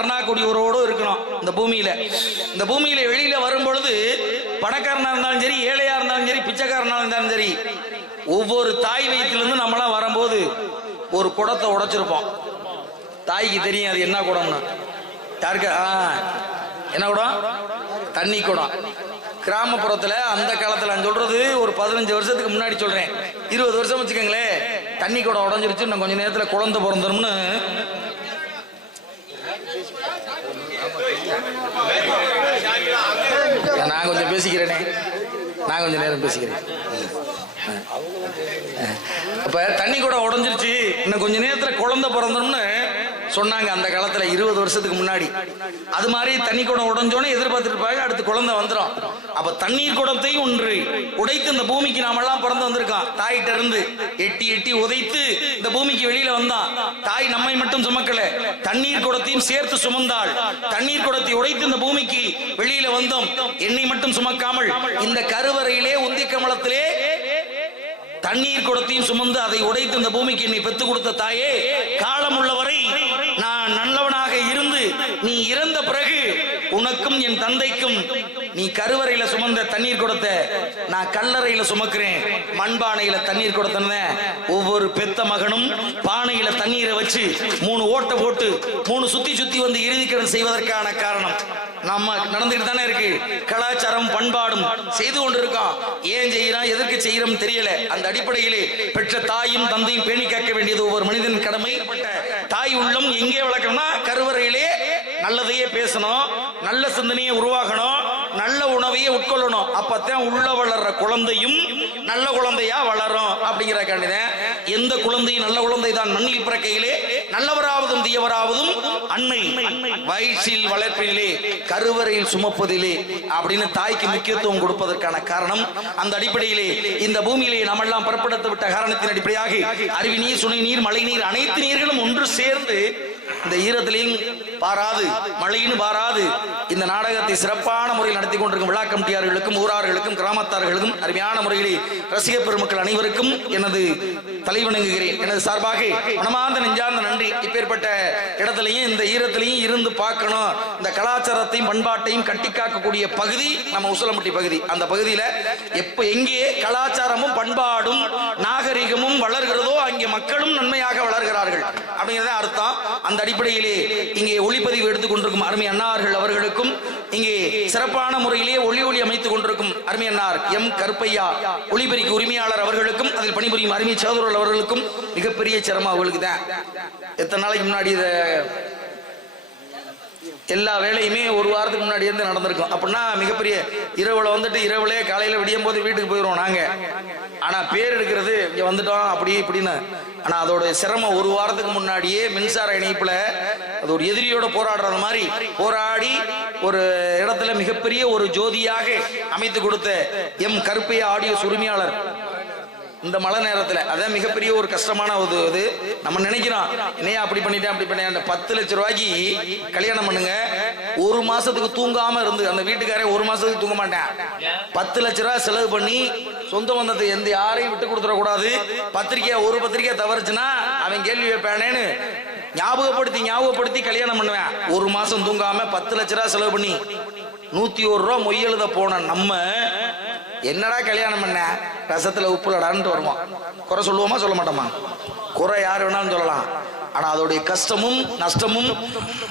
கருணாக்குடியோரோடு இருக்கணும் இந்த பூமியில. இந்த பூமியில வெளியில வரும் பொழுது பணக்காரனா இருந்தாலும் சரி ஏழையா இருந்தாலும் சரி பிச்சைக்காரனா இருந்தாலும் சரி ஒவ்வொரு தாய் வயிற்றிலிருந்து நம்மளாம் வரும்போது ஒரு குடத்தை உடைச்சிருப்போம். தாய்க்கு தெரியும் அது என்ன குடம்னு. யாருக்கு? ஆ என்ன குடம்? தண்ணி குடம். கிராமப்புறத்துல அந்த காலத்துல நான் சொல்றது ஒரு பதினஞ்சு வருஷத்துக்கு முன்னாடி சொல்றேன். இருபது வருஷம் வச்சுக்கோங்களேன். தண்ணி குடம் உடஞ்சிருச்சு இன்னும் கொஞ்ச நேரத்துல குழந்தை பிறந்துரும்னு நான் கொஞ்சம் பேசிக்கிறேனே. நான் கொஞ்சம் நேரம் பேசிக்கிறேன். அப்ப தண்ணி கூட உடஞ்சிருச்சு. இன்னும் கொஞ்ச நேரத்துல குழந்தை பிறந்தோம்னு சொன்னாங்க அந்த காலத்துல இருபது வருஷத்துக்கு முன்னாடி. அது மாதிரி தண்ணி குடம் உடஞ்சோன்னு எதிர்பார்த்துருப்பாங்க அடுத்து குழந்தை வந்துடும் அப்ப தண்ணீர் குடத்தையும் ஒன்று உடைத்து இந்த பூமிக்கு நாமெல்லாம் பிறந்து வந்திருக்கோம் தாயிட்ட இருந்து எட்டி எட்டி உதைத்து இந்த பூமிக்கு வெளியில வந்தான். தாய் நம்மை மட்டும் சுமக்கல தண்ணீர் குடத்தையும் சேர்த்து சுமந்தாள். தண்ணீர் குடத்தை உடைத்து இந்த பூமிக்கு வெளியில வந்தோம். என்னை மட்டும் சுமக்காமல் இந்த கருவறையிலே உந்தி கமலத்திலே தண்ணீர் குடத்தையும் சுமந்து அதை உடைத்து இந்த பூமிக்கு என்னை பெத்து கொடுத்த தாயே காலம் உள்ளவரை நான் நல்லவனாக இருந்து நீ இறந்த பிறகு உனக்கும் என் தந்தைக்கும் நீ கருவறையில சுமந்த தண்ணீர் குடத்தை நான் கல்லறையில சுமக்கிறேன் மண்பானையில தண்ணீர் கொடுத்தன. ஒவ்வொரு பெத்த மகனும் பானையில தண்ணீரை வச்சு மூணு ஓட்டை போட்டு மூணு சுத்தி சுத்தி வந்து இறுதிக்கடன் செய்வதற்கான காரணம். நம்ம நடந்துட்டு தானே இருக்கு. கலாச்சாரம் பண்பாடும் செய்து கொண்டிருக்கோம் ஏன் செய்யறோம் எதற்கு செய்யறோம் தெரியல. அந்த அடிப்படையிலே பெற்ற தாயும் தந்தையும் பேணி காக்க வேண்டியது ஒவ்வொரு மனிதன் கடமை. தாய் உள்ளம் எங்கே வளர்க்கணும்னா கருவறையிலே நல்லதையே பேசணும் நல்ல சிந்தனையை உருவாகணும் நல்ல உணவையே உட்கொள்ளணும். அப்பத்தான் உள்ள வளர்ற குழந்தையும் நல்ல குழந்தையா வளரும். அப்படிங்கிற கண்டிதான் எந்த குழந்தையும் நல்ல குழந்தை தான் மண்ணில் பிறக்கையிலே நல்லவராவதும் தீயவராவதும் அன்னை வயிற்றில் வளர்ப்பிலே கருவறையில் சுமப்பதிலே அப்படின்னு தாய்க்கு முக்கியத்துவம் கொடுப்பதற்கான காரணம். அந்த அடிப்படையிலே இந்த பூமியிலே நம்மெல்லாம் புறப்படுத்த விட்ட காரணத்தின் அடிப்படையாக அருவி நீர் சுனை நீர் மழை நீர் அனைத்து நீர்களும் ஒன்று சேர்ந்து இந்த ஈரத்திலையும் பாராது மழையும் பாராது. இந்த நாடகத்தை சிறப்பான முறையில் நடத்தி கொண்டிருக்கும் விழா கமிட்டியார்களுக்கும் ஊரார்களுக்கும் கிராமத்தார்களுக்கும் அருமையான முறையிலே ரசிக பெருமக்கள் அனைவருக்கும் எனது தலைவணங்குகிறேன் எனது சார்பாக மனமார்ந்த நெஞ்சார்ந்த நன்றி. இப்பேற்பட்ட இடத்துலையும் இந்த ஈரத்திலையும் இருந்து பார்க்கணும். இந்த கலாச்சாரத்தையும் பண்பாட்டையும் கட்டி காக்கக்கூடிய பகுதி நம்ம உசலம்பட்டி பகுதி. அந்த பகுதியில எப்ப எங்கே கலாச்சாரமும் பண்பாடும் நாகரிகமும் வளர்கிறதோ அங்கே மக்களும் நன்மையாக வளர்கிறார்கள். அப்படிங்கிறத அர்த்தம். அந்த அடிப்படையிலே இங்கே ஒளிப்பதிவு எடுத்துக் கொண்டிருக்கும் அருமை அண்ணார்கள் அவர்களுக்கும் இங்கே சிறப்பான முறையிலே ஒளி ஒளி அமைத்துக் கொண்டிருக்கும் அருமை அண்ணார் எம் கருப்பையா ஒளிபெருக்கு உரிமையாளர் அவர்களுக்கும் அதில் பணிபுரியும் அருமை சோதரர் அவர்களுக்கும் மிகப்பெரிய சிரமம் அவர்களுக்கு தான். எத்தனை நாளைக்கு முன்னாடி இதை எல்லா வேலையுமே ஒரு வாரத்துக்கு முன்னாடி இருந்து நடந்திருக்கும். அப்படின்னா மிகப்பெரிய இரவுல வந்துட்டு இரவுலே காலையில விடியும் போது வீட்டுக்கு போயிடுவோம் நாங்க. ஆனா பேர் எடுக்கிறது இங்க வந்துட்டோம் அப்படி இப்படின்னு. ஆனா அதோட சிரமம் ஒரு வாரத்துக்கு முன்னாடியே மின்சார இணைப்புல அது ஒரு எதிரியோட போராடுறது மாதிரி போராடி ஒரு இடத்துல மிகப்பெரிய ஒரு ஜோதியாக அமைத்து கொடுத்த எம் கருப்பைய ஆடியோ உரிமையாளர். இந்த மழை நேரத்துல அதான் மிகப்பெரிய ஒரு கஷ்டமான ஒரு இது. நம்ம நினைக்கிறோம் என்னையா அப்படி பண்ணிட்டேன் அப்படி பண்ணேன் அந்த பத்து லட்ச ரூபாய்க்கு கல்யாணம் பண்ணுங்க. ஒரு மாசத்துக்கு தூங்காம இருந்து அந்த வீட்டுக்காரன் ஒரு மாசத்துக்கு தூங்க மாட்டேன். பத்து லட்ச ரூபாய் செலவு பண்ணி சொந்த பந்தத்தை எந்த யாரையும் விட்டு கொடுத்துட கூடாது. ஒரு பத்திரிக்கை தவறுச்சுன்னா அவன் கேள்வி வைப்பானேன்னு ஞாபகப்படுத்தி ஞாபகப்படுத்தி கல்யாணம் பண்ணுவேன். ஒரு மாசம் தூங்காம பத்து லட்ச ரூபாய் செலவு பண்ணி நூத்தி ஒரு ரூபா மொய் எழுத போன நம்ம என்னடா கல்யாணம் பண்ண? ரசத்துல உப்புலடான்ட்டு வருவோம் குறை சொல்லுவோமா சொல்ல மாட்டோமா? குறை யார் வேணாலும் சொல்லலாம். ஆனா அதோடைய கஷ்டமும் நஷ்டமும்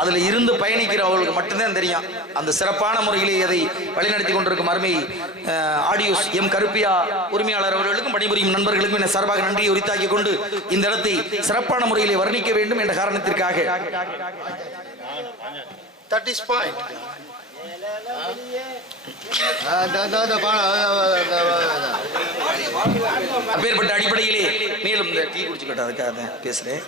அதுல இருந்து பயணிக்கிறவங்களுக்கு மட்டும்தான் தெரியும். அந்த சிறப்பான முறையிலே அதை வழிநடத்தி கொண்டிருக்கும் அருமை ஆடியோஸ் எம் கருப்பியா உரிமையாளர் அவர்களுக்கும் பணிபுரியும் நண்பர்களுக்கும் என சார்பாக நன்றியை உரித்தாக்கி கொண்டு இந்த இடத்தை சிறப்பான முறையிலே வர்ணிக்க வேண்டும் என்ற காரணத்திற்காக. That is point. அப்பேற்பட்ட அடிப்படையிலே மேலும் இந்த டீ குடிச்சுக்கிட்ட அதுக்காக பேசுகிறேன் பேசுறேன்.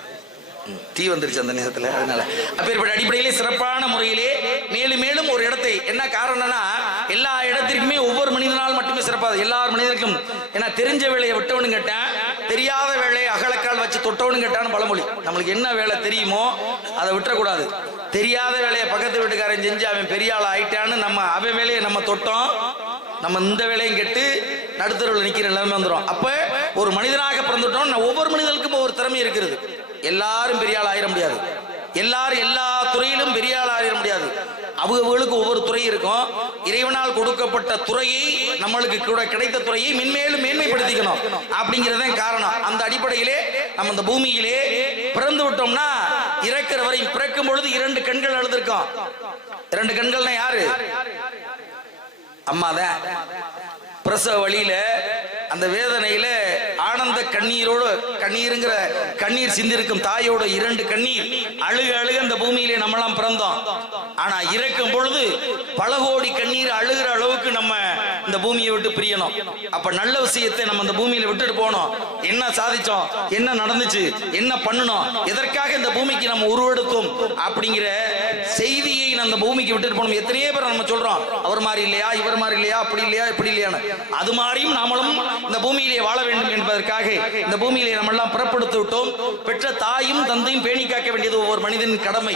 டீ வந்துருச்சு அந்த நேரத்துல அதனால. அப்பேற்பட்ட அடிப்படையிலே சிறப்பான முறையிலே மேலும் மேலும் ஒரு இடத்தை என்ன காரணம்னா எல்லா இடத்திற்குமே ஒவ்வொரு மனிதனால் மட்டுமே சிறப்பாது. எல்லார் மனிதருக்கும் ஏன்னா தெரிஞ்ச வேலையை விட்டவனு கேட்டேன் தெரியாத வேலையை அகலக்கால் வச்சு தொட்டவனு கேட்டான்னு பழமொழி. நம்மளுக்கு என்ன வேலை தெரியுமோ அதை விட்டுறக்கூடாது. தெரியாத வேலையை பக்கத்து வீட்டுக்காரன் செஞ்சு அவன் பெரிய ஆள் ஆயிட்டான்னு நம்ம அவன் வேலையை நம்ம தொட்டோம். நம்ம இந்த வேலையும் கெட்டு நடுத்தருவில் நிற்கிற நிலைமை வந்துடும் அப்போ ஒரு மனிதனாக பிறந்துட்டோம் நான் ஒவ்வொரு மனிதனுக்கும் ஒவ்வொரு திறமை இருக்கிறது. எல்லாரும் பெரிய ஆள் ஆயிட முடியாது. எல்லாரும் எல்லா துறையிலும் பெரிய ஆள் ஆயிட முடியாது. அவங்களுக்கு ஒவ்வொரு துறை இருக்கும். இறைவனால் கொடுக்கப்பட்ட துறையை நம்மளுக்கு கூட கிடைத்த துறையை மென்மேலும் மேன்மைப்படுத்திக்கணும். அப்படிங்கிறதே காரணம். அந்த அடிப்படையிலே நம்ம இந்த பூமியிலே பிறந்து விட்டோம்னா இறக்கிற வரை பிறக்கும் பொழுது இரண்டு கண்கள் அழுதுருக்கோம் இரண்டு கண்கள்னா யாரு? அம்மாதான். பிரசவ வழியில அந்த வேதனையில ஆனந்த கண்ணீரோடு கண்ணீருங்கிற கண்ணீர் சிந்திருக்கும் தாயோட இரண்டு கண்ணீர் அழுக அழுக அந்த பூமியிலே நம்மளாம் பிறந்தோம். ஆனா இறக்கும் பொழுது பல கோடி கண்ணீர் அழுகிற அளவுக்கு நம்ம இந்த பூமியை விட்டு பிரியணும். அப்ப நல்ல விஷயத்தை நம்ம இந்த பூமியில விட்டுட்டு போனோம். என்ன சாதிச்சோம்? என்ன நடந்துச்சு? என்ன பண்ணணும் எதற்காக இந்த பூமிக்கு நம்ம உருவெடுத்தோம்? அப்படிங்கிற செய்தியை அந்த பூமிக்கு விட்டுட்டு போனோம் எத்தனையோ பேர் நம்ம சொல்றோம் அவர் மாதிரி இல்லையா இவர் மாதிரி இல்லையா அப்படி இல்லையா இப்படி இல்லையான்னு. அது மாதிரியும் நாமளும் இந்த பூமியிலே வாழ வேண்டும் என்பதற்காக இந்த பூமியிலே நம்ம எல்லாம் புறப்படுத்து விட்டோம். பெற்ற தாயும் தந்தையும் பேணி காக்க வேண்டியது ஒவ்வொரு மனிதனின் கடமை.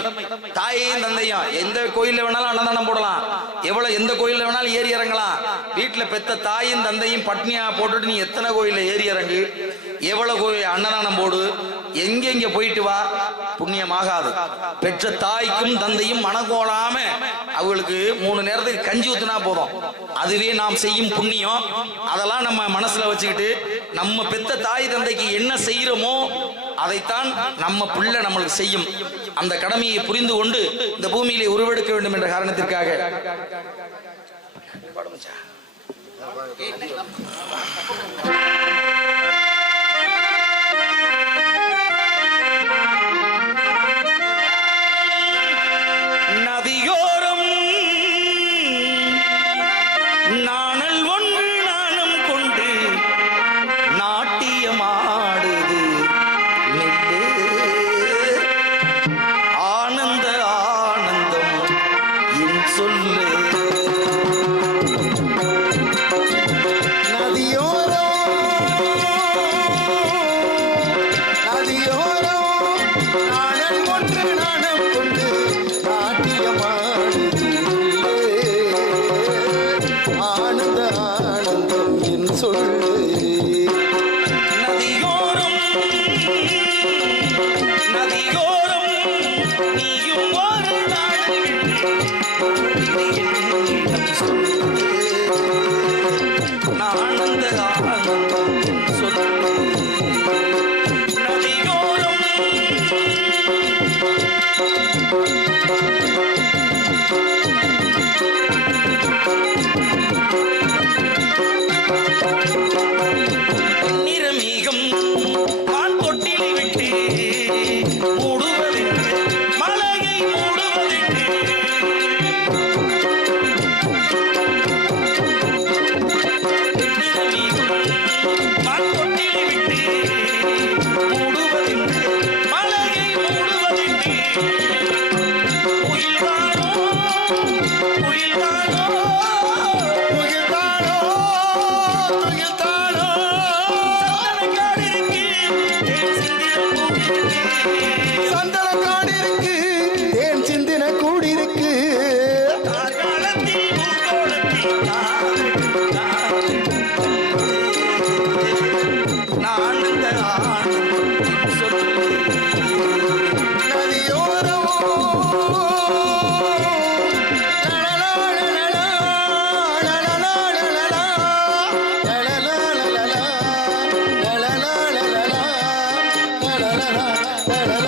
தாயையும் தந்தையும் எந்த கோயில்ல வேணாலும் அன்னதானம் போடலாம். எவ்வளவு எந்த கோயில்ல வேணாலும் ஏறி இறங்கலாம். வீட்டுல பெத்த தாயும் தந்தையும் பட்னியா போட்டுட்டு நீ எத்தனை கோயில்ல ஏறி இறங்கு? எவ்வளவு கோயில் அன்னதானம் போடு? எங்கெங்க போயிட்டு வா? புண்ணியமாகாது. பெற்ற தாய்க்கும் தந்தையும் போடாம அவங்களுக்கு மூணு நேரத்துக்கு கஞ்சி ஊத்துனா போதும். அதுவே நாம் செய்யும் புண்ணியம். அதெல்லாம் நம்ம மனசுல வச்சுக்கிட்டு நம்ம பெத்த தாய் தந்தைக்கு என்ன செய்யறோமோ அதைத்தான் நம்ம பிள்ளை நம்மளுக்கு செய்யும். அந்த கடமையை புரிந்து கொண்டு இந்த பூமியிலே உருவெடுக்க வேண்டும் என்ற காரணத்திற்காக. நதியோரம் la la la la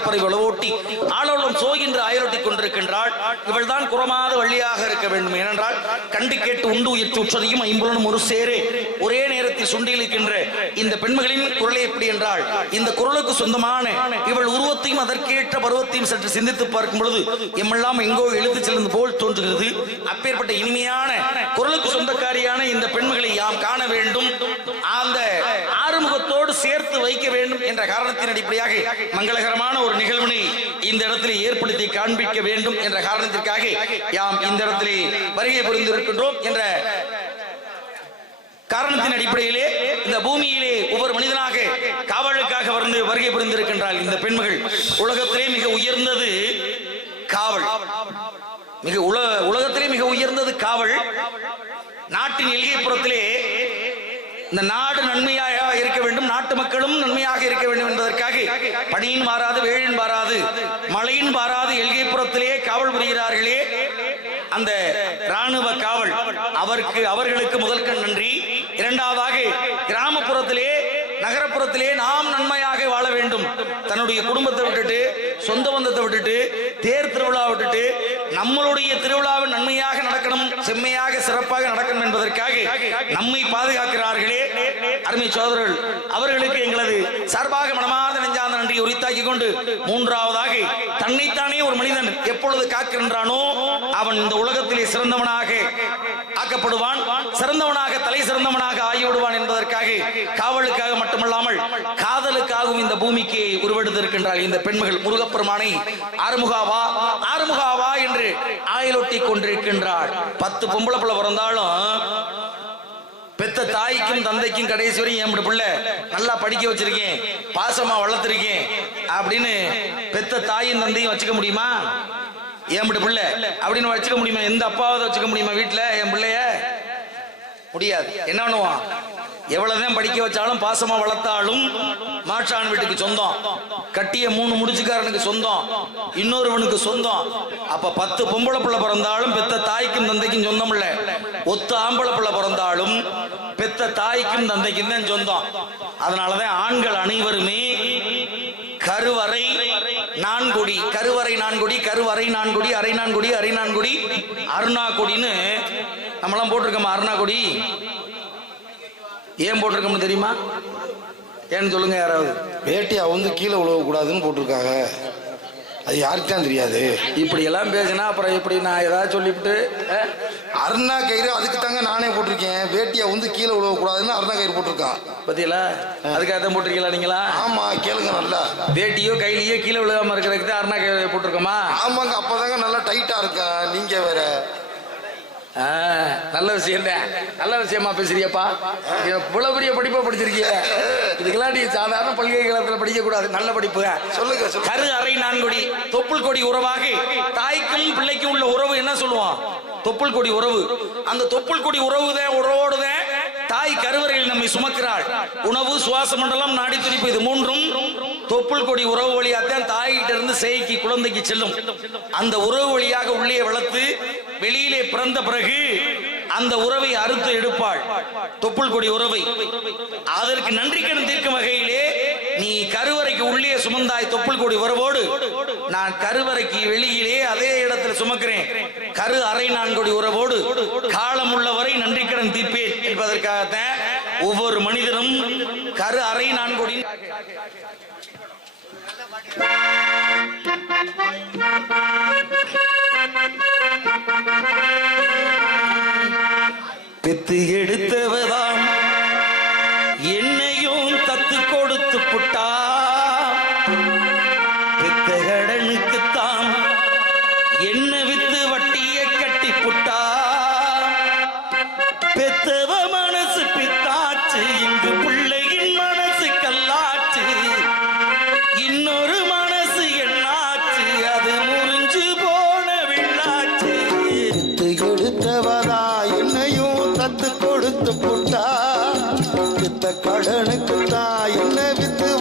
எடுத்து காணப்பறை வளவோட்டி ஆளோளம் ஆயரொட்டி கொண்டிருக்கின்றாள். இவள் தான் குறமாத வள்ளியாக இருக்க வேண்டும். ஏனென்றால் கண்டு கேட்டு உண்டு உயிர்த்து உற்றதையும் ஐம்புலனும் ஒரு சேரே. ஒரே நேரத்தில் சுண்டியிருக்கின்ற இந்த பெண்மகளின் குரலை எப்படி என்றால் இந்த குரலுக்கு சொந்தமான இவள் உருவத்தையும் அதற்கேற்ற பருவத்தையும் சற்று சிந்தித்து பார்க்கும் பொழுது எம்மெல்லாம் எங்கோ எழுத்து செல்லுந்து போல் தோன்றுகிறது. அப்பேற்பட்ட இனிமையான குரலுக்கு சொந்தக்காரியான இந்த பெண்மகளை யாம் காண வேண்டும். அந்த ஆறுமுகத்தோடு சேர்த்து வைக்க வேண்டும் என்ற காரணத்தின் அடிப்படையாக மங்களகரமான ஒரு நிகழ்வினை இந்த இடத்திலே ஏற்படுத்தி காண்பிக்க வேண்டும் என்ற காரணத்திற்காக யாம் இந்த இடத்திலே வருகை புரிந்திருக்கின்றோம் என்ற காரணத்தின் அடிப்படையிலே இந்த பூமியிலே ஒவ்வொரு மனிதனாக காவலுக்காக வந்து வருகை புரிந்திருக்கின்றால் இந்த பெண்மகள் உலகத்திலே மிக உயர்ந்தது காவல். மிக உலக உலகத்திலே மிக உயர்ந்தது காவல். நாட்டின் எல்கைப்புறத்திலே இந்த நாடு நன்மையாக இருக்க வேண்டும். நாட்டு மக்களும் நன்மையாக இருக்க வேண்டும் என்பதற்காக பணியின் மாறாது வேழின் பாராது மழையின் பாராது எல்கைப்புறத்திலே காவல் புரிகிறார்களே. அந்த ராணுவ காவல் அவருக்கு அவர்களுக்கு முதல்கண் நன்றி. இரண்டாவதாக கிராமப்புறத்திலே நகரப்புறத்திலே நாம் நன்மையாக வாழ வேண்டும். தன்னுடைய குடும்பத்தை விட்டுட்டு சொந்த பந்தத்தை விட்டுட்டு தேர் திருவிழா விட்டுட்டு நம்மளுடைய திருவிழாவின் நன்மையாக நடக்கணும் செம்மையாக சிறப்பாக நடக்கணும் என்பதற்காக நம்மை பாதுகாக்கிறார்களே அருமை சோதரர்கள். அவர்களுக்கு எங்களது சார்பாக மனமாத நெஞ்சாந்த நன்றியை உரித்தாக்கி கொண்டு மூன்றாவதாக தன்னைத்தானே ஒரு மனிதன் எப்பொழுது காக்கின்றானோ அவன் இந்த உலகத்திலே சிறந்தவனாக ஆக்கப்படுவான் சிறந்தவனாக தலை சிறந்தவனாக ஆகிவிடுவான் என்பதற்காக காவலுக்காக மட்டுமல்லாமல் காதலுக்காகவும் இந்த பூமிக்கு உருவெடுத்திருக்கின்றார் இந்த பெண்மகள் முருகப்பெருமானை. ஆறுமுகாவா ஆறுமுகாவா என்று ஆயிலொட்டி கொண்டிருக்கின்றாள். பத்து பொம்பளை பிள்ளை பிறந்தாலும் பெத்த தாய்க்கும் தந்தைக்கும் கடைசி வரையும் என் பிள்ளை? நல்லா படிக்க வச்சிருக்கேன் பாசமா வளர்த்திருக்கேன் அப்படின்னு பெத்த தாயும் தந்தையும் வச்சுக்க முடியுமா? என் பிள்ளை? அப்படின்னு வச்சுக்க முடியுமா? எந்த அப்பாவது வச்சுக்க முடியுமா வீட்டுல என் பிள்ளைய? முடியாது. என்ன பண்ணுவான்? எவ்வளவுதான் படிக்க வச்சாலும் பாசமா வளர்த்தாலும் மாற்றான் வீட்டுக்கு சொந்தம். கட்டிய மூணு முடிச்சுக்காரனுக்கு சொந்தம். இன்னொருவனுக்கு சொந்தம். அப்ப பத்து பொம்பளை பிள்ளை பிறந்தாலும் பெத்த தாய்க்கும் தந்தைக்கும் சொந்தம் இல்ல. ஒத்து ஆம்பளை பிள்ளை பிறந்தாலும் பெத்த தாய்க்கும் தந்தைக்கும் தான் சொந்தம். அதனாலதான் ஆண்கள் அனைவருமே கருவறை நான்குடி கருவறை நான்குடி கருவறை நான்குடி அரை நான்குடி அரை நான்குடி அருணாக்குடின்னு நம்மளாம் நம்மலாம் போட்டிருக்கோமா ஏன் போட்டிருக்கோம்னு தெரியுமா? ஏன்னு சொல்லுங்க யாராவது. வேட்டி அவுந்து கீழே விழுவக்கூடாதுன்னு போட்டிருக்காங்க. அது யாருக்குதான் தெரியாது. இப்படி எல்லாம் பேசினா அப்புறம் இப்படி நான் ஏதாவது சொல்லிவிட்டு அருணா கயிறு அதுக்கு தாங்க நானே போட்டிருக்கேன். வேட்டியை வந்து கீழே விழுவக்கூடாதுன்னு அருணா கயிறு போட்டிருக்கான். பத்தியலா அதுக்காக தான் போட்டிருக்கீங்களா நீங்களா? ஆமா கேளுங்க நல்லா. வேட்டியோ கையிலயோ கீழே விழுகாம இருக்கிறதுக்கு தான் அருணா கை போட்டிருக்கோமா? ஆமாங்க அப்பதாங்க நல்லா டைட்டா இருக்கா? நீங்க வேற. நல்ல விஷயம் நல்ல விஷயமா பேசுறியப்பா. இவ்வளவு பெரிய படிப்பா படிச்சிருக்கிய இதுக்கெல்லாம் நீ சாதாரண பல்கலைக்கழகத்துல படிக்க கூடாது நல்ல படிப்பு. சொல்லுங்க கரு அறை நான்கொடி தொப்புள் கொடி உறவாக தாய்க்கும் பிள்ளைக்கும் உள்ள உறவு என்ன சொல்லுவான்? தொப்புள் கொடி உறவு. அந்த தொப்புள் கொடி உறவுதான் உறவோடுதான் தாய் கருவறையில் நம்மை சுமக்கிறாள். உணவு சுவாச மண்டலம் நாடி துடிப்பு இது மூன்றும் தொப்புள் கொடி உறவு வழியாத்தான் தாய்கிட்ட இருந்து செய்கி குழந்தைக்கு செல்லும். அந்த உறவு வழியாக உள்ளே வளர்த்து வெளியிலே பிறந்த பிறகு அந்த உறவை அறுத்து எடுப்பாள். தொப்புள் கொடி உறவை. அதற்கு நன்றி கடன் தீர்க்கும் வகையிலே நீ கருவறைக்கு உள்ளே சுமந்தாய் தொப்புள் கொடி உறவோடு. நான் கருவறைக்கு வெளியிலே அதே இடத்துல சுமக்கிறேன். கரு அரை நான்கொடி உறவோடு. காலம் உள்ளவரை நன்றி கடன் தீர்ப்பேன் என்பதற்காகத்தான் ஒவ்வொரு மனிதனும் கரு அரை நான்கொடி தத்து எடுத்தவதான். என்னையும் தத்து கொடுத்து புட்டா.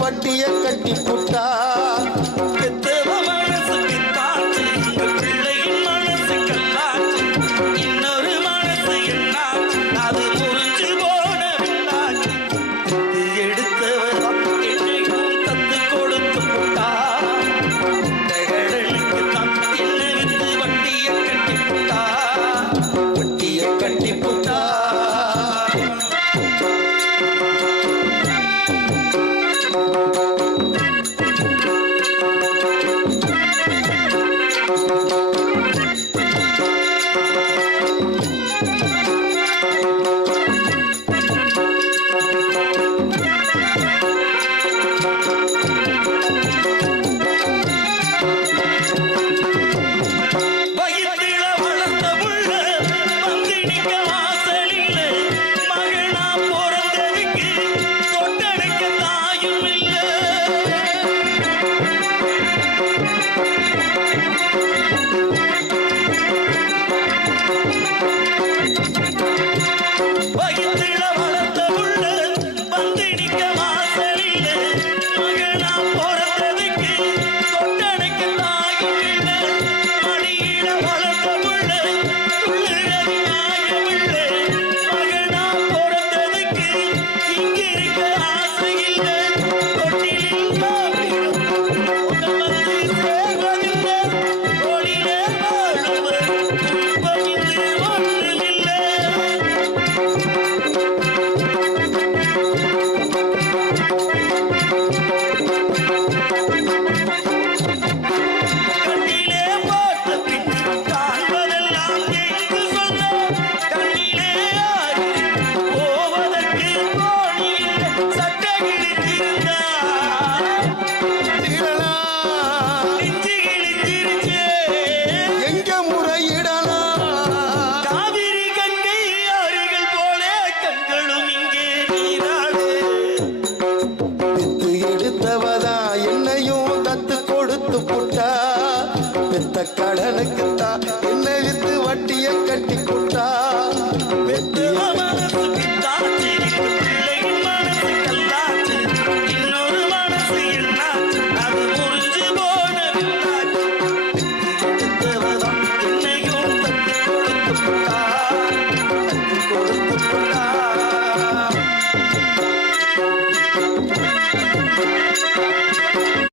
कटी कटी पुट